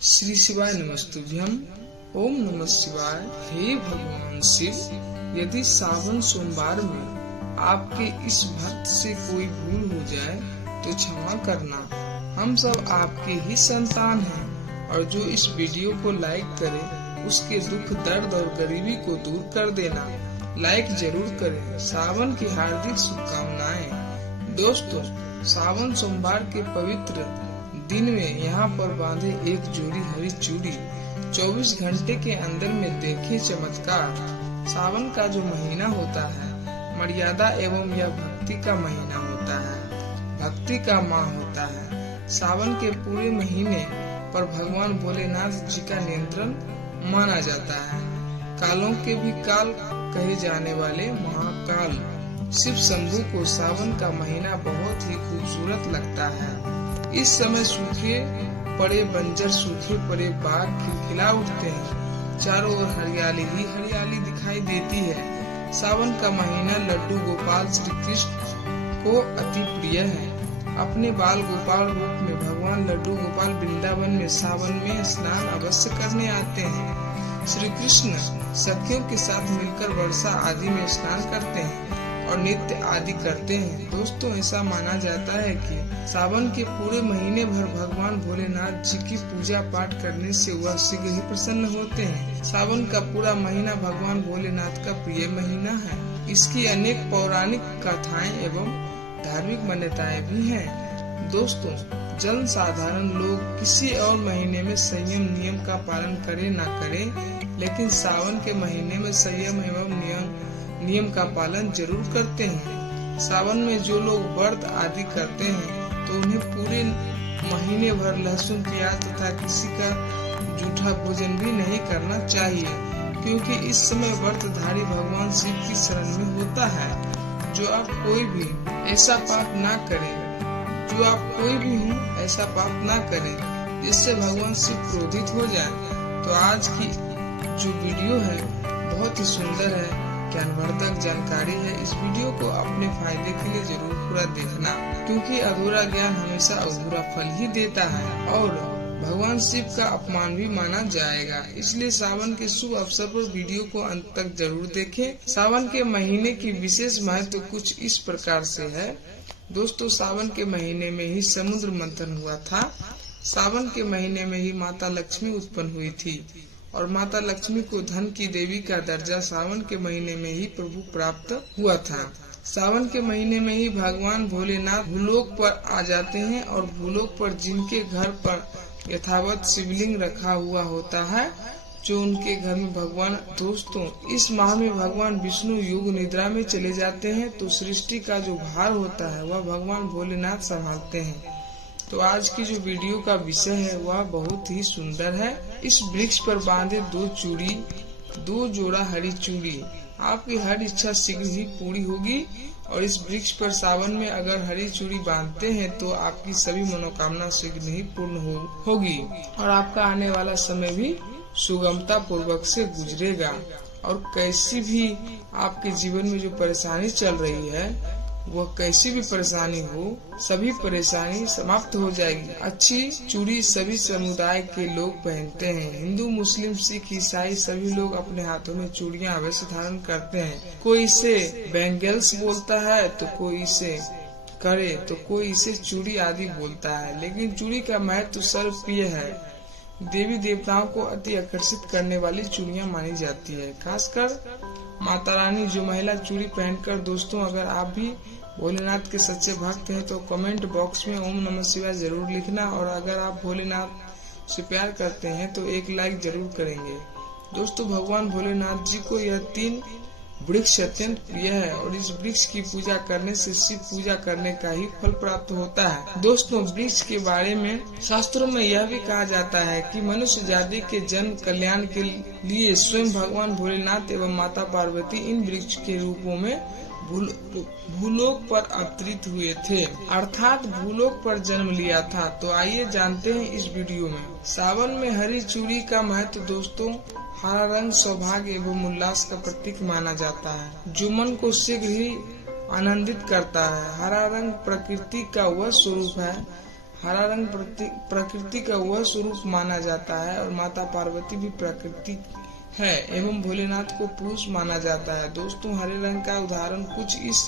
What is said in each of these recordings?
श्री शिवाय नमस्तुभ्यम। ओम नमः शिवाय। हे भगवान शिव, यदि सावन सोमवार में आपके इस भक्त से कोई भूल हो जाए तो क्षमा करना। हम सब आपके ही संतान हैं और जो इस वीडियो को लाइक करे उसके दुख दर्द और गरीबी को दूर कर देना। लाइक जरूर करें। सावन की हार्दिक शुभकामनाएं। दोस्तों, सावन सोमवार के पवित्र दिन में यहाँ पर बांधे एक जोड़ी हरी चूड़ी 24 घंटे के अंदर में देखे चमत्कार। सावन का जो महीना होता है मर्यादा एवं यह भक्ति का महीना होता है, भक्ति का माह होता है। सावन के पूरे महीने पर भगवान भोलेनाथ जी का नियंत्रण माना जाता है। कालों के भी काल कहे जाने वाले महाकाल शिव शंभू को सावन का महीना बहुत ही खूबसूरत लगता है। इस समय सूखे पड़े बंजर, सूखे पड़े बाग खिलखिला उठते हैं। चारों ओर हरियाली ही हरियाली दिखाई देती है। सावन का महीना लड्डू गोपाल श्री कृष्ण को अति प्रिय है। अपने बाल गोपाल रूप में भगवान लड्डू गोपाल वृंदावन में सावन में स्नान अवश्य करने आते हैं। श्री कृष्ण सखियों के साथ मिलकर वर्षा आदि में स्नान करते हैं और नृत्य आदि करते हैं। दोस्तों, ऐसा माना जाता है कि सावन के पूरे महीने भर भगवान भोलेनाथ जी की पूजा पाठ करने से वह शीघ्र ही प्रसन्न होते हैं। सावन का पूरा महीना भगवान भोलेनाथ का प्रिय महीना है। इसकी अनेक पौराणिक कथाएं एवं धार्मिक मान्यताएं भी हैं। दोस्तों, जन साधारण लोग किसी और महीने में संयम नियम का पालन करे न करे, लेकिन सावन के महीने में संयम एवं नियम का पालन जरूर करते हैं। सावन में जो लोग व्रत आदि करते हैं तो उन्हें पूरे महीने भर लहसुन प्याज तथा किसी का जूठा भोजन भी नहीं करना चाहिए, क्योंकि इस समय व्रतधारी भगवान शिव की शरण में होता है। जो आप कोई भी ऐसा पाप ना करें, जो आप कोई भी हो ऐसा पाप ना करें जिससे भगवान शिव क्रोधित हो जाए। तो आज की जो वीडियो है बहुत ही सुंदर है, ज्ञानवर्धक जानकारी है। इस वीडियो को अपने फायदे के लिए जरूर पूरा देखना, क्योंकि अधूरा ज्ञान हमेशा अधूरा फल ही देता है और भगवान शिव का अपमान भी माना जाएगा। इसलिए सावन के शुभ अवसर पर वीडियो को अंत तक जरूर देखें। सावन के महीने की विशेष महत्व कुछ इस प्रकार से है। दोस्तों, सावन के महीने में ही समुद्र मंथन हुआ था। सावन के महीने में ही माता लक्ष्मी उत्पन्न हुई थी और माता लक्ष्मी को धन की देवी का दर्जा सावन के महीने में ही प्रभु प्राप्त हुआ था। सावन के महीने में ही भगवान भोलेनाथ भूलोक पर आ जाते हैं और भूलोक पर जिनके घर पर यथावत शिवलिंग रखा हुआ होता है, जो उनके घर में भगवान। दोस्तों, इस माह में भगवान विष्णु योग निद्रा में चले जाते हैं, तो सृष्टि का जो भार होता है वह भगवान भोलेनाथ संभालते हैं। तो आज की जो वीडियो का विषय है वह बहुत ही सुंदर है। इस वृक्ष पर बांधे दो जोड़ा हरी चूड़ी, आपकी हर इच्छा शीघ्र ही पूरी होगी। और इस वृक्ष पर सावन में अगर हरी चूड़ी बांधते हैं तो आपकी सभी मनोकामना शीघ्र ही पूर्ण होगी और आपका आने वाला समय भी सुगमता पूर्वक से गुजरेगा। और कैसी भी आपके जीवन में जो परेशानी चल रही है, वह कैसी भी परेशानी हो, सभी परेशानी समाप्त हो जाएगी। अच्छी चूड़ी सभी समुदाय के लोग पहनते हैं। हिंदू, मुस्लिम, सिख, ईसाई सभी लोग अपने हाथों में चूड़ियां अवश्य धारण करते हैं। कोई इसे बैंगल्स बोलता है तो कोई इसे करे तो कोई इसे चूड़ी आदि बोलता है, लेकिन चूड़ी का महत्व सर्वप्रिय है। देवी देवताओं को अति आकर्षित करने वाली चूड़ियां मानी जाती है, खासकर माता रानी जो महिला चूड़ी पहनकर। दोस्तों, अगर आप भी भोलेनाथ के सच्चे भक्त हैं तो कमेंट बॉक्स में ओम नमः शिवाय जरूर लिखना, और अगर आप भोलेनाथ से प्यार करते हैं तो एक लाइक जरूर करेंगे। दोस्तों, भगवान भोलेनाथ जी को यह 3 वृक्ष अत्यंत प्रिय है और इस वृक्ष की पूजा करने से शिव पूजा करने का ही फल प्राप्त होता है। दोस्तों, वृक्ष के बारे में शास्त्रों में यह भी कहा जाता है कि मनुष्य जाति के जन्म कल्याण के लिए स्वयं भगवान भोलेनाथ एवं माता पार्वती इन वृक्ष के रूपों में भूलोक पर अवतरित हुए थे, अर्थात भूलोक पर जन्म लिया था। तो आइए जानते हैं इस वीडियो में। सावन में हरी चूड़ी का महत्व। दोस्तों, हरा रंग सौभाग्य एवं उल्लास का प्रतीक माना जाता है, जो मन को शीघ्र ही आनंदित करता है। हरा रंग प्रकृति का वह स्वरूप है। हरा रंग प्रकृति का वह स्वरूप माना जाता है और माता पार्वती भी प्रकृति है एवं भोलेनाथ को पुरुष माना जाता है। दोस्तों, हरे रंग का उदाहरण कुछ इस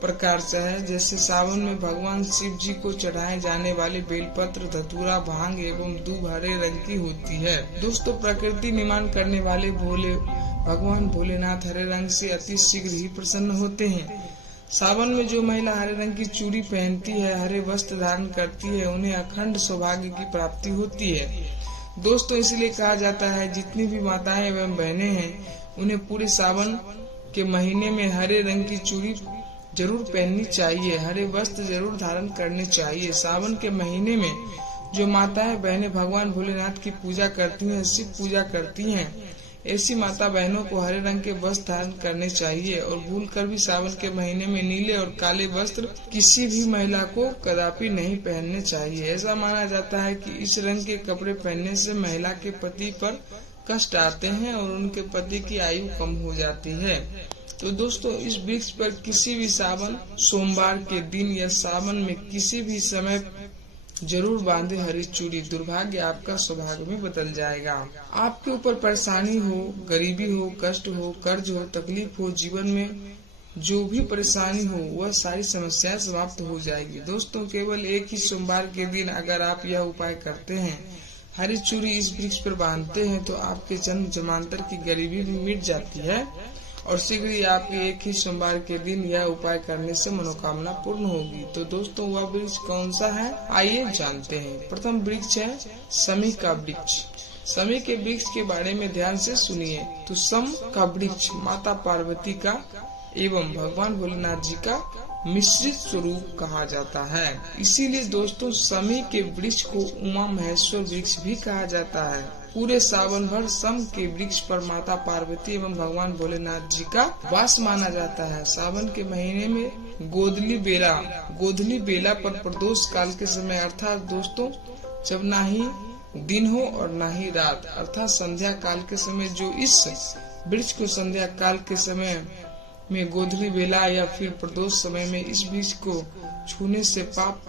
प्रकार से है, जैसे सावन में भगवान शिव जी को चढ़ाए जाने वाले बेलपत्र, धतूरा, भांग एवं दूब हरे रंग की होती है। दोस्तों, प्रकृति निर्माण करने वाले भगवान भोलेनाथ हरे रंग से अति शीघ्र ही प्रसन्न होते हैं। सावन में जो महिला हरे रंग की चूड़ी पहनती है, हरे वस्त्र धारण करती है, उन्हें अखंड सौभाग्य की प्राप्ति होती है। दोस्तों, इसलिए कहा जाता है जितनी भी माताएं एवं बहनें हैं, उन्हें पूरे सावन के महीने में हरे रंग की चूड़ी जरूर पहननी चाहिए, हरे वस्त्र जरूर धारण करने चाहिए। सावन के महीने में जो माताएं बहनें भगवान भोलेनाथ की पूजा करती हैं, शिव पूजा करती हैं, ऐसी माता बहनों को हरे रंग के वस्त्र धारण करने चाहिए और भूलकर भी सावन के महीने में नीले और काले वस्त्र किसी भी महिला को कदापि नहीं पहनने चाहिए। ऐसा माना जाता है कि इस रंग के कपड़े पहनने से महिला के पति पर कष्ट आते हैं और उनके पति की आयु कम हो जाती है। तो दोस्तों, इस वृक्ष पर किसी भी सावन सोमवार के दिन या सावन में किसी भी समय जरूर बांधे हरी चूड़ी, दुर्भाग्य आपका सौभाग्य में बदल जाएगा। आपके ऊपर परेशानी हो, गरीबी हो, कष्ट हो, कर्ज हो, तकलीफ हो, जीवन में जो भी परेशानी हो, वह सारी समस्याएं समाप्त हो जाएगी। दोस्तों, केवल एक ही सोमवार के दिन अगर आप यह उपाय करते हैं, हरी चूड़ी इस वृक्ष पर बांधते हैं, तो आपके जन्म जन्मांतर की गरीबी भी मिट जाती है और शीघ्र ही आपके एक ही सोमवार के दिन यह उपाय करने से मनोकामना पूर्ण होगी। तो दोस्तों, वह वृक्ष कौन सा है, आइए जानते हैं। प्रथम वृक्ष है समी का वृक्ष। समी के वृक्ष के बारे में ध्यान से सुनिए। तो सम का वृक्ष माता पार्वती का एवं भगवान भोलेनाथ जी का मिश्रित स्वरूप कहा जाता है। इसीलिए दोस्तों, समी के वृक्ष को उमा महेश्वर वृक्ष भी कहा जाता है। पूरे सावन भर सम के वृक्ष पर माता पार्वती एवं भगवान भोलेनाथ जी का वास माना जाता है। सावन के महीने में गोधली बेला पर प्रदोष काल के समय, अर्थात दोस्तों जब ना ही दिन हो और ना ही रात, अर्थात संध्या काल के समय, जो इस वृक्ष को संध्या काल के समय में गोधली बेला या फिर प्रदोष समय में इस वृक्ष को छूने से पाप,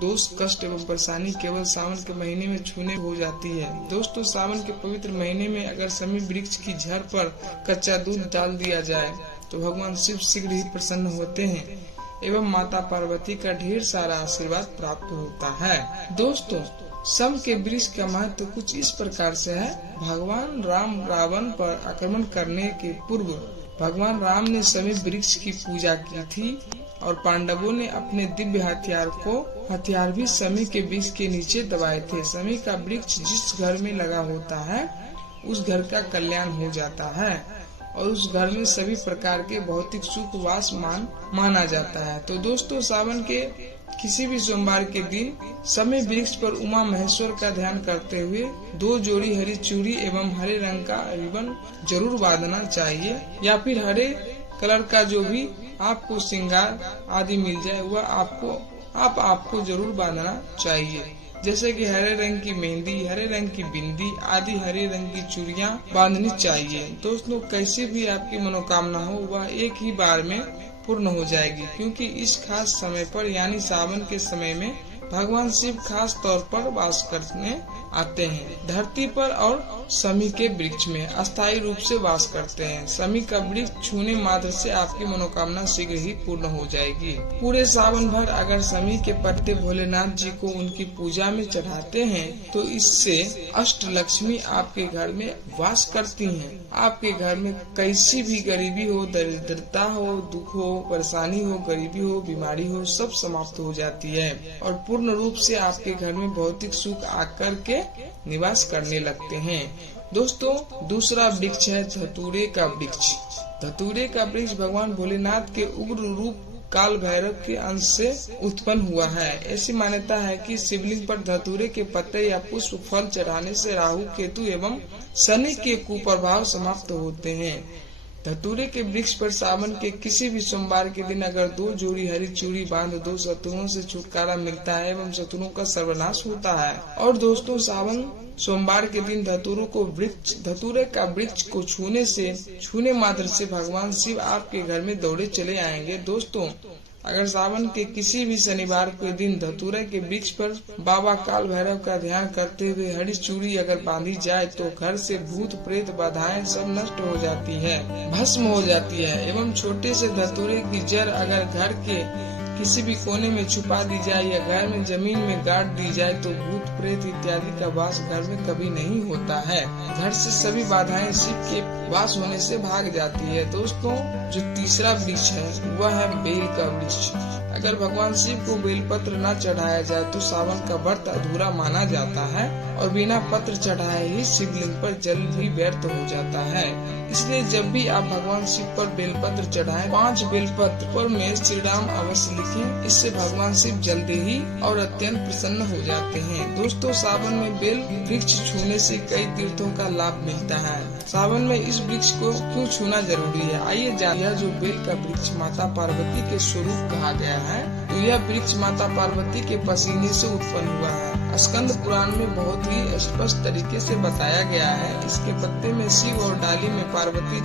दोष, कष्ट एवं परेशानी केवल सावन के महीने में छूने हो जाती है। दोस्तों, सावन के पवित्र महीने में अगर समी वृक्ष की जड़ पर कच्चा दूध डाल दिया जाए तो भगवान शिव शीघ्र ही प्रसन्न होते हैं एवं माता पार्वती का ढेर सारा आशीर्वाद प्राप्त होता है। दोस्तों, सम के वृक्ष का महत्व कुछ इस प्रकार से है। भगवान राम रावण पर आक्रमण करने के पूर्व भगवान राम ने समी वृक्ष की पूजा की थी और पांडवों ने अपने दिव्य हथियार भी समी के वृक्ष के नीचे दबाए थे। समी का वृक्ष जिस घर में लगा होता है, उस घर का कल्याण हो जाता है और उस घर में सभी प्रकार के भौतिक सुख वास माना जाता है। तो दोस्तों, सावन के किसी भी सोमवार के दिन समी वृक्ष पर उमा महेश्वर का ध्यान करते हुए 2 जोड़ी हरी चूड़ी एवं हरे रंग का रिबन जरूर बांधना चाहिए, या फिर हरे कलर का जो भी आपको श्रृंगार आदि मिल जाए वह आपको जरूर बांधना चाहिए, जैसे कि हरे रंग की मेहंदी, हरे रंग की बिंदी आदि हरे रंग की चूड़ियां बांधनी चाहिए। दोस्तों, कैसी भी आपकी मनोकामना हो वह एक ही बार में पूर्ण हो जाएगी, क्योंकि इस खास समय पर यानी सावन के समय में भगवान शिव खास तौर पर वास करने आते हैं धरती पर और समी के वृक्ष में अस्थायी रूप से वास करते हैं। समी का वृक्ष छूने मात्र से आपकी मनोकामना शीघ्र ही पूर्ण हो जाएगी। पूरे सावन भर अगर समी के पत्ते भोलेनाथ जी को उनकी पूजा में चढ़ाते हैं तो इससे अष्ट लक्ष्मी आपके घर में वास करती हैं। आपके घर में कैसी भी गरीबी हो, दरिद्रता हो, दुख हो, परेशानी हो, गरीबी हो, बीमारी हो, सब समाप्त हो जाती है और पूर्ण रूप से आपके घर में भौतिक सुख आकर के निवास करने लगते हैं। दोस्तों, दूसरा वृक्ष है धतूरे का वृक्ष। धतूरे का वृक्ष भगवान भोलेनाथ के उग्र रूप काल भैरव के अंश से उत्पन्न हुआ है। ऐसी मान्यता है कि शिवलिंग पर धतूरे के पत्ते या पुष्प फल चढ़ाने से राहु, केतु एवं शनि के कुप्रभाव समाप्त होते हैं। धतूरे के वृक्ष पर सावन के किसी भी सोमवार के दिन अगर 2 जोड़ी हरी चूड़ी बांध दो, शत्रुओं से छुटकारा मिलता है एवं शत्रुओं का सर्वनाश होता है। और दोस्तों, सावन सोमवार के दिन धतूरे का वृक्ष को छूने मात्र से भगवान शिव आपके घर में दौड़े चले आएंगे। दोस्तों, अगर सावन के किसी भी शनिवार के दिन धतूरे के वृक्ष पर बाबा काल भैरव का ध्यान करते हुए हरी चूड़ी अगर बांधी जाए तो घर से भूत प्रेत बाधाएं सब नष्ट हो जाती है, भस्म हो जाती है। एवं छोटे से धतूरे की जड़ अगर घर के किसी भी कोने में छुपा दी जाए या घर में जमीन में गाड़ दी जाए तो भूत प्रेत इत्यादि का वास घर में कभी नहीं होता है। घर से सभी बाधाएं शिव के वास होने से भाग जाती है। दोस्तों, जो तीसरा वृक्ष है वह है बेल का वृक्ष। अगर भगवान शिव को बेलपत्र न चढ़ाया जाए तो सावन का व्रत अधूरा माना जाता है और बिना पत्र चढ़ाए ही शिवलिंग पर जल भी व्यर्थ हो जाता है। इसलिए जब भी आप भगवान शिव पर बेलपत्र चढ़ाएं, 5 बेलपत्र पर में श्री राम अवश्य लिखें। इससे भगवान शिव जल्दी ही और अत्यंत प्रसन्न हो जाते हैं। दोस्तों, सावन में बेल वृक्ष छूने से कई तीर्थों का लाभ मिलता है। सावन में इस वृक्ष को क्यों छूना जरूरी है, आइए जानिए। जो बेल का वृक्ष माता पार्वती के स्वरूप कहा गया है, तो यह वृक्ष माता पार्वती के पसीने से उत्पन्न हुआ है। स्कंद पुराण में बहुत ही स्पष्ट तरीके से बताया गया है। इसके पत्ते में शिव और डाली में पार्वती,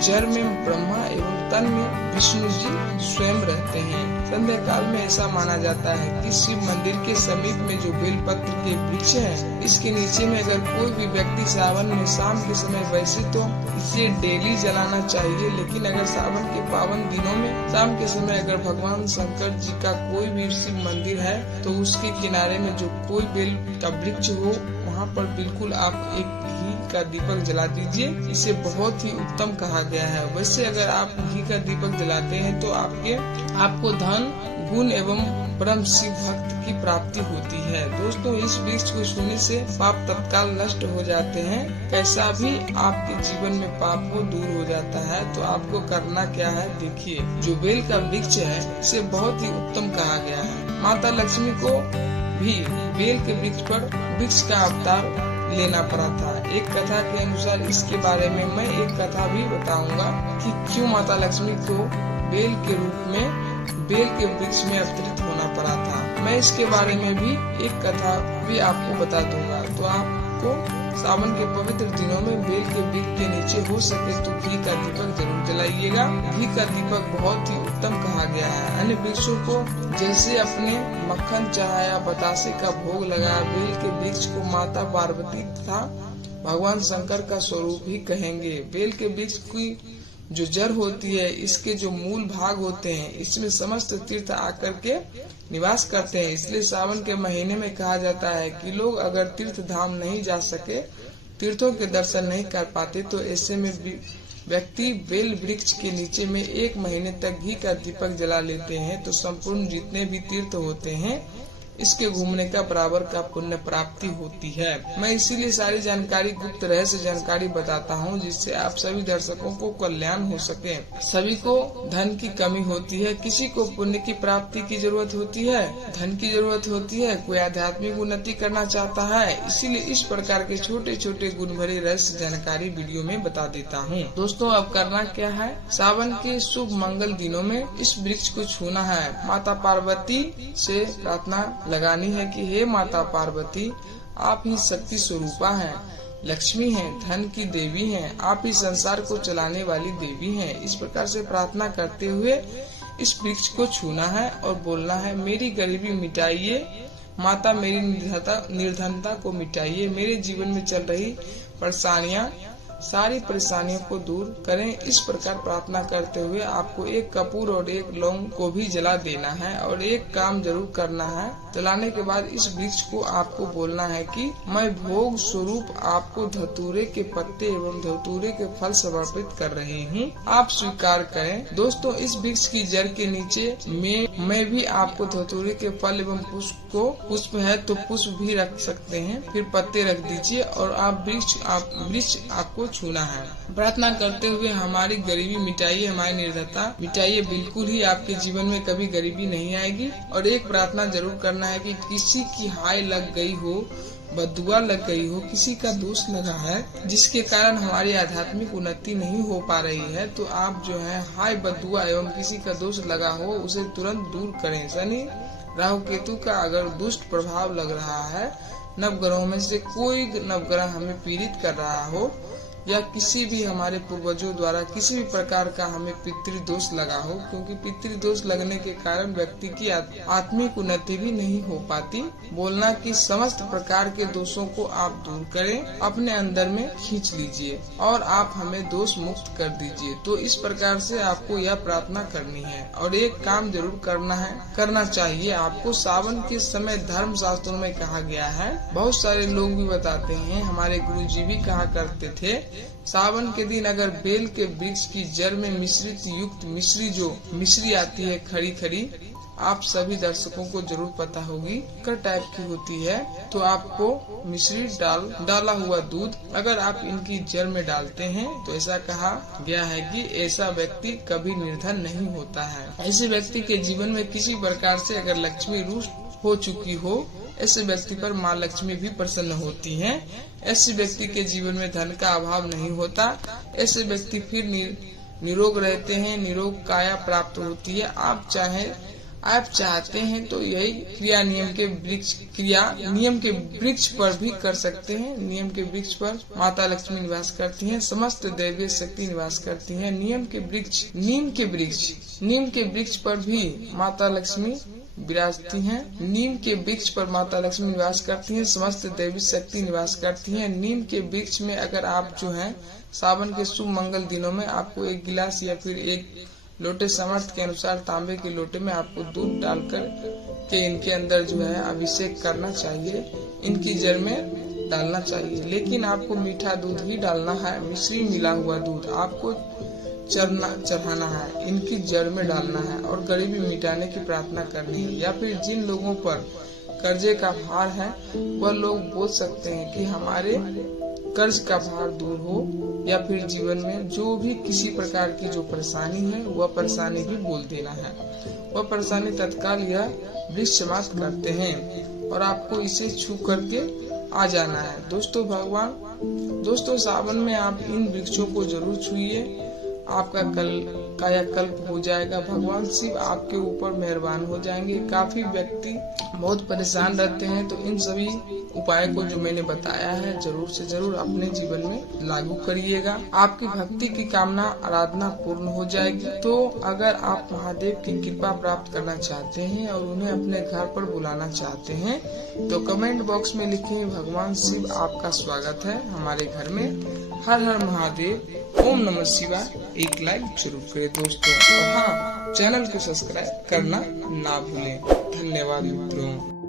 जड़ में ब्रह्मा एवं तन में विष्णु जी स्वयं रहते हैं। संध्या काल में ऐसा माना जाता है कि शिव मंदिर के समीप में जो बेलपत्र के वृक्ष है, इसके नीचे में अगर कोई भी व्यक्ति सावन में शाम के समय, वैसे तो इसे डेली जलाना चाहिए, लेकिन अगर सावन के पावन दिनों में शाम के समय अगर भगवान शंकर जी का कोई भी शिव मंदिर है तो उसके किनारे में जो कोई बेल का वृक्ष हो, वहाँ पर बिल्कुल आप एक घी का दीपक जला दीजिए। इसे बहुत ही उत्तम कहा गया है। वैसे अगर आप घी का दीपक जलाते हैं तो आपको धन, गुण एवं परम शिव भक्त की प्राप्ति होती है। दोस्तों, इस वृक्ष को छूने से पाप तत्काल नष्ट हो जाते हैं। कैसा भी आपके जीवन में पाप हो दूर हो जाता है। तो आपको करना क्या है, देखिए। जो बेल का वृक्ष है इसे बहुत ही उत्तम कहा गया है। माता लक्ष्मी को भी बेल के वृक्ष पर वृक्ष का अवतार लेना पड़ा था। एक कथा के अनुसार इसके बारे में मैं एक कथा भी बताऊंगा कि क्यों माता लक्ष्मी को बेल के रूप में बेल के वृक्ष में अवतरित होना पड़ा था। मैं इसके बारे में भी एक कथा भी आपको बता दूंगा। तो आपको सावन के पवित्र दिनों में बेल के वृक्ष के नीचे हो सके तो घी का दीपक जरूर जलाइएगा। घी का दीपक बहुत ही उत्तम कहा गया है। अन्य वृक्षों को जैसे अपने मक्खन चढ़ाया, बतासे का भोग लगाया, बेल के वृक्ष को माता पार्वती तथा भगवान शंकर का स्वरूप ही कहेंगे। बेल के वृक्ष की जो जड़ होती है, इसके जो मूल भाग होते हैं, इसमें समस्त तीर्थ आकर के निवास करते हैं। इसलिए सावन के महीने में कहा जाता है कि लोग अगर तीर्थ धाम नहीं जा सके, तीर्थों के दर्शन नहीं कर पाते, तो ऐसे में व्यक्ति बेल वृक्ष के नीचे में 1 महीने तक घी का दीपक जला लेते हैं तो संपूर्ण जितने भी तीर्थ होते हैं इसके घूमने का बराबर का पुण्य प्राप्ति होती है। मैं इसीलिए सारी जानकारी, गुप्त रहस्य जानकारी बताता हूँ, जिससे आप सभी दर्शकों को कल्याण हो सके। सभी को धन की कमी होती है, किसी को पुण्य की प्राप्ति की जरूरत होती है, धन की जरूरत होती है, कोई आध्यात्मिक उन्नति करना चाहता है। इसीलिए इस प्रकार के छोटे छोटे गुण भरे रहस्य जानकारी वीडियो में बता देता हूँ। दोस्तों, अब करना क्या है, सावन के शुभ मंगल दिनों में इस वृक्ष को छूना है। माता पार्वती से प्रार्थना लगानी है कि हे माता पार्वती, आप ही शक्ति स्वरूपा हैं, लक्ष्मी हैं, धन की देवी हैं, आप ही संसार को चलाने वाली देवी हैं। इस प्रकार से प्रार्थना करते हुए इस वृक्ष को छूना है और बोलना है, मेरी गरीबी मिटाइए माता, मेरी निर्धनता को मिटाइए, मेरे जीवन में चल रही सारी परेशानियों को दूर करें। इस प्रकार प्रार्थना करते हुए आपको 1 कपूर और 1 लौंग को भी जला देना है और एक काम जरूर करना है। जलाने के बाद इस वृक्ष को आपको बोलना है कि मैं भोग स्वरूप आपको धतूरे के पत्ते एवं धतूरे के फल समर्पित कर रही हूँ, आप स्वीकार करें। दोस्तों, इस वृक्ष की जड़ के नीचे मैं भी आपको धतूरे के फल एवं पुष्प है तो पुष्प भी रख सकते हैं, फिर पत्ते रख दीजिए और आप वृक्ष आपको छूना है। प्रार्थना करते हुए हमारी गरीबी मिटाइए, हमारी निर्धनता मिटाइए, बिल्कुल ही आपके जीवन में कभी गरीबी नहीं आएगी। और एक प्रार्थना जरूर करना है कि किसी की हाय लग गई हो, बदुआ लग गई हो, किसी का दोष लगा है जिसके कारण हमारी आध्यात्मिक उन्नति नहीं हो पा रही है, तो आप जो है हाय बदुआ एवं किसी का दोष लगा हो उसे तुरंत दूर करें। शनि राहु केतु का अगर दुष्ट प्रभाव लग रहा है, नवग्रहों में से कोई नवग्रह हमें पीड़ित कर रहा हो, या किसी भी हमारे पूर्वजों द्वारा किसी भी प्रकार का हमें पितृदोष लगा हो, क्योंकि पितृदोष लगने के कारण व्यक्ति की आत्मिक उन्नति भी नहीं हो पाती। बोलना कि समस्त प्रकार के दोषों को आप दूर करें, अपने अंदर में खींच लीजिए और आप हमें दोष मुक्त कर दीजिए। तो इस प्रकार से आपको यह प्रार्थना करनी है और एक काम जरूर करना चाहिए आपको। सावन के समय धर्म शास्त्रों में कहा गया है, बहुत सारे लोग भी बताते हैं, हमारे गुरुजी भी कहा करते थे, सावन के दिन अगर बेल के वृक्ष की जड़ में मिश्रित युक्त मिश्री आती है खड़ी खड़ी, आप सभी दर्शकों को जरूर पता होगी कर टाइप की होती है, तो आपको मिश्री डाला हुआ दूध अगर आप इनकी जड़ में डालते हैं तो ऐसा कहा गया है कि ऐसा व्यक्ति कभी निर्धन नहीं होता है। ऐसे व्यक्ति के जीवन में किसी प्रकार से अगर लक्ष्मी रुष्ट हो चुकी हो, ऐसे व्यक्ति पर माँ लक्ष्मी भी प्रसन्न होती हैं। ऐसे व्यक्ति के जीवन में धन का अभाव नहीं होता। ऐसे व्यक्ति फिर निरोग रहते हैं, निरोग काया प्राप्त होती है। आप चाहते हैं तो यही क्रिया नियम के वृक्ष पर भी कर सकते हैं। नियम के वृक्ष पर माता लक्ष्मी निवास करती हैं, समस्त दैवीय शक्ति निवास करती हैं। नीम के वृक्ष पर भी माता लक्ष्मी विराजती हैं। नीम के वृक्ष पर माता लक्ष्मी निवास करती हैं, समस्त दैवी शक्ति निवास करती हैं। नीम के वृक्ष में अगर आप जो है सावन के शुभ मंगल दिनों में आपको एक गिलास या फिर एक लोटे सामर्थ्य के अनुसार तांबे के लोटे में आपको दूध डालकर के इनके अंदर जो है अभिषेक करना चाहिए, इनकी जड़ में डालना चाहिए। लेकिन आपको मीठा दूध ही डालना है, मिश्री मिला हुआ दूध आपको चढ़ाना है, इनकी जड़ में डालना है और गरीबी मिटाने की प्रार्थना करनी है। या फिर जिन लोगों पर कर्जे का भार है वह लोग बोल सकते हैं कि हमारे कर्ज का भार दूर हो, या फिर जीवन में जो भी किसी प्रकार की जो परेशानी है वह परेशानी भी बोल देना है। वह परेशानी तत्काल यह वृक्ष समाप्त करते हैं और आपको इसे छू करके आ जाना है। दोस्तों सावन में आप इन वृक्षों को जरूर छुइए, आपका कायाकल्प हो जाएगा। भगवान शिव आपके ऊपर मेहरबान हो जाएंगे। काफी व्यक्ति बहुत परेशान रहते हैं, तो इन सभी उपायों को जो मैंने बताया है जरूर से जरूर अपने जीवन में लागू करिएगा। आपकी भक्ति की कामना आराधना पूर्ण हो जाएगी। तो अगर आप महादेव की कृपा प्राप्त करना चाहते हैं और उन्हें अपने घर पर बुलाना चाहते हैं तो कमेंट बॉक्स में लिखें, भगवान शिव आपका स्वागत है हमारे घर में। हर हर महादेव, ओम नमः शिवाय। एक लाइक जरूर करें दोस्तों, और हाँ, चैनल को सब्सक्राइब करना ना भूलें। धन्यवाद मित्रों।